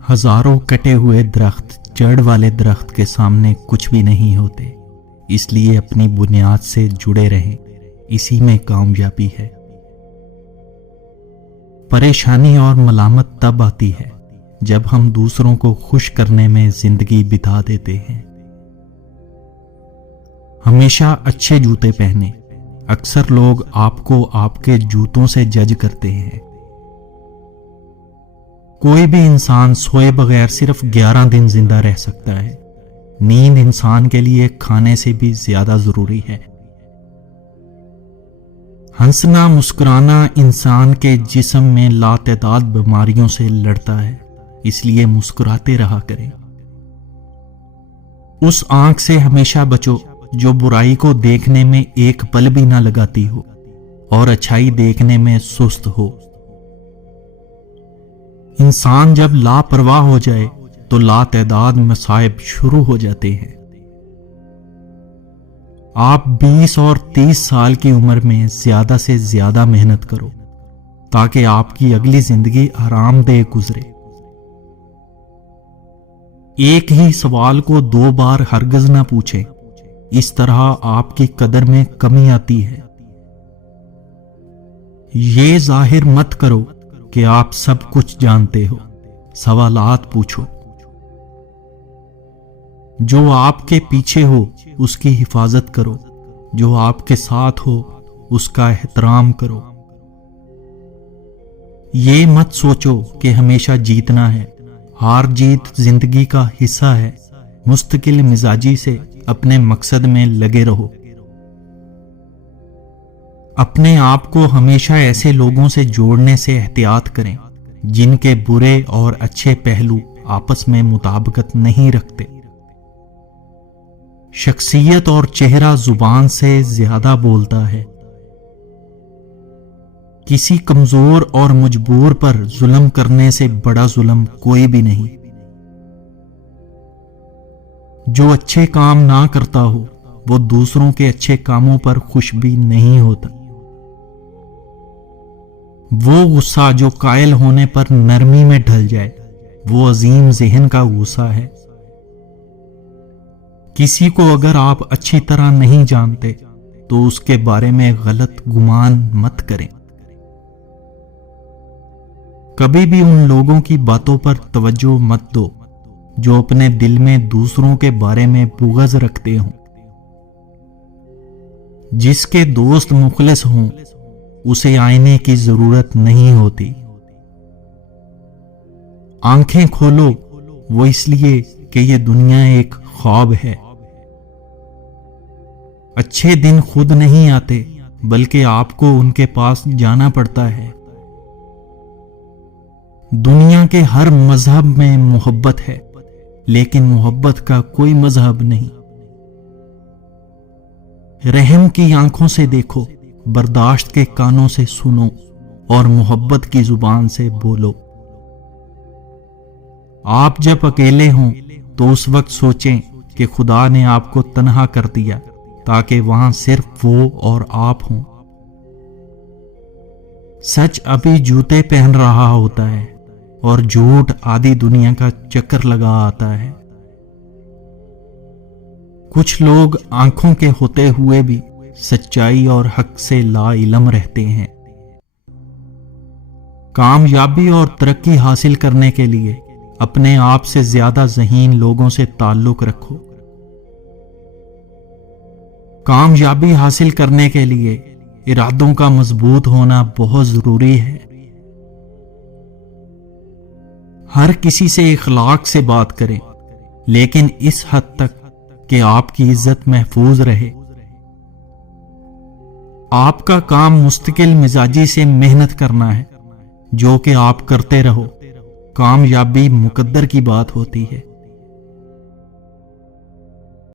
ہزاروں کٹے ہوئے درخت جڑ والے درخت کے سامنے کچھ بھی نہیں ہوتے، اس لیے اپنی بنیاد سے جڑے رہیں، اسی میں کامیابی ہے۔ پریشانی اور ملامت تب آتی ہے جب ہم دوسروں کو خوش کرنے میں زندگی بتا دیتے ہیں۔ ہمیشہ اچھے جوتے پہنیں۔ اکثر لوگ آپ کو آپ کے جوتوں سے جج کرتے ہیں۔ کوئی بھی انسان سوئے بغیر صرف 11 دن زندہ رہ سکتا ہے۔ نیند انسان کے لیے کھانے سے بھی زیادہ ضروری ہے۔ ہنسنا مسکرانا انسان کے جسم میں لاتعداد بیماریوں سے لڑتا ہے، اس لیے مسکراتے رہا کریں۔ اس آنکھ سے ہمیشہ بچو جو برائی کو دیکھنے میں ایک پل بھی نہ لگاتی ہو اور اچھائی دیکھنے میں سست ہو۔ انسان جب لاپرواہ ہو جائے تو لاتعداد مصائب شروع ہو جاتے ہیں۔ آپ 20 اور 30 سال کی عمر میں زیادہ سے زیادہ محنت کرو تاکہ آپ کی اگلی زندگی آرام دہ گزرے۔ ایک ہی سوال کو 2 بار ہرگز نہ پوچھیں، اس طرح آپ کی قدر میں کمی آتی ہے۔ یہ ظاہر مت کرو کہ آپ سب کچھ جانتے ہو، سوالات پوچھو۔ جو آپ کے پیچھے ہو اس کی حفاظت کرو، جو آپ کے ساتھ ہو اس کا احترام کرو۔ یہ مت سوچو کہ ہمیشہ جیتنا ہے، ہار جیت زندگی کا حصہ ہے۔ مستقل مزاجی سے اپنے مقصد میں لگے رہو۔ اپنے آپ کو ہمیشہ ایسے لوگوں سے جوڑنے سے احتیاط کریں جن کے برے اور اچھے پہلو آپس میں مطابقت نہیں رکھتے۔ شخصیت اور چہرہ زبان سے زیادہ بولتا ہے۔ کسی کمزور اور مجبور پر ظلم کرنے سے بڑا ظلم کوئی بھی نہیں۔ جو اچھے کام نہ کرتا ہو وہ دوسروں کے اچھے کاموں پر خوش بھی نہیں ہوتا۔ وہ غصہ جو قائل ہونے پر نرمی میں ڈھل جائے وہ عظیم ذہن کا غصہ ہے۔ کسی کو اگر آپ اچھی طرح نہیں جانتے تو اس کے بارے میں غلط گمان مت کریں۔ کبھی بھی ان لوگوں کی باتوں پر توجہ مت دو جو اپنے دل میں دوسروں کے بارے میں بغض رکھتے ہوں۔ جس کے دوست مخلص ہوں اسے آئینے کی ضرورت نہیں ہوتی۔ آنکھیں کھولو وہ اس لیے کہ یہ دنیا ایک خواب ہے۔ اچھے دن خود نہیں آتے بلکہ آپ کو ان کے پاس جانا پڑتا ہے۔ دنیا کے ہر مذہب میں محبت ہے لیکن محبت کا کوئی مذہب نہیں۔ رحم کی آنکھوں سے دیکھو، برداشت کے کانوں سے سنو اور محبت کی زبان سے بولو۔ آپ جب اکیلے ہوں تو اس وقت سوچیں کہ خدا نے آپ کو تنہا کر دیا تاکہ وہاں صرف وہ اور آپ ہوں۔ سچ ابھی جوتے پہن رہا ہوتا ہے اور جھوٹ آدھی دنیا کا چکر لگا آتا ہے۔ کچھ لوگ آنکھوں کے ہوتے ہوئے بھی سچائی اور حق سے لا علم رہتے ہیں۔ کامیابی اور ترقی حاصل کرنے کے لیے اپنے آپ سے زیادہ ذہین لوگوں سے تعلق رکھو۔ کامیابی حاصل کرنے کے لیے ارادوں کا مضبوط ہونا بہت ضروری ہے۔ ہر کسی سے اخلاق سے بات کریں لیکن اس حد تک کہ آپ کی عزت محفوظ رہے۔ آپ کا کام مستقل مزاجی سے محنت کرنا ہے، جو کہ آپ کرتے رہو۔ کامیابی مقدر کی بات ہوتی ہے۔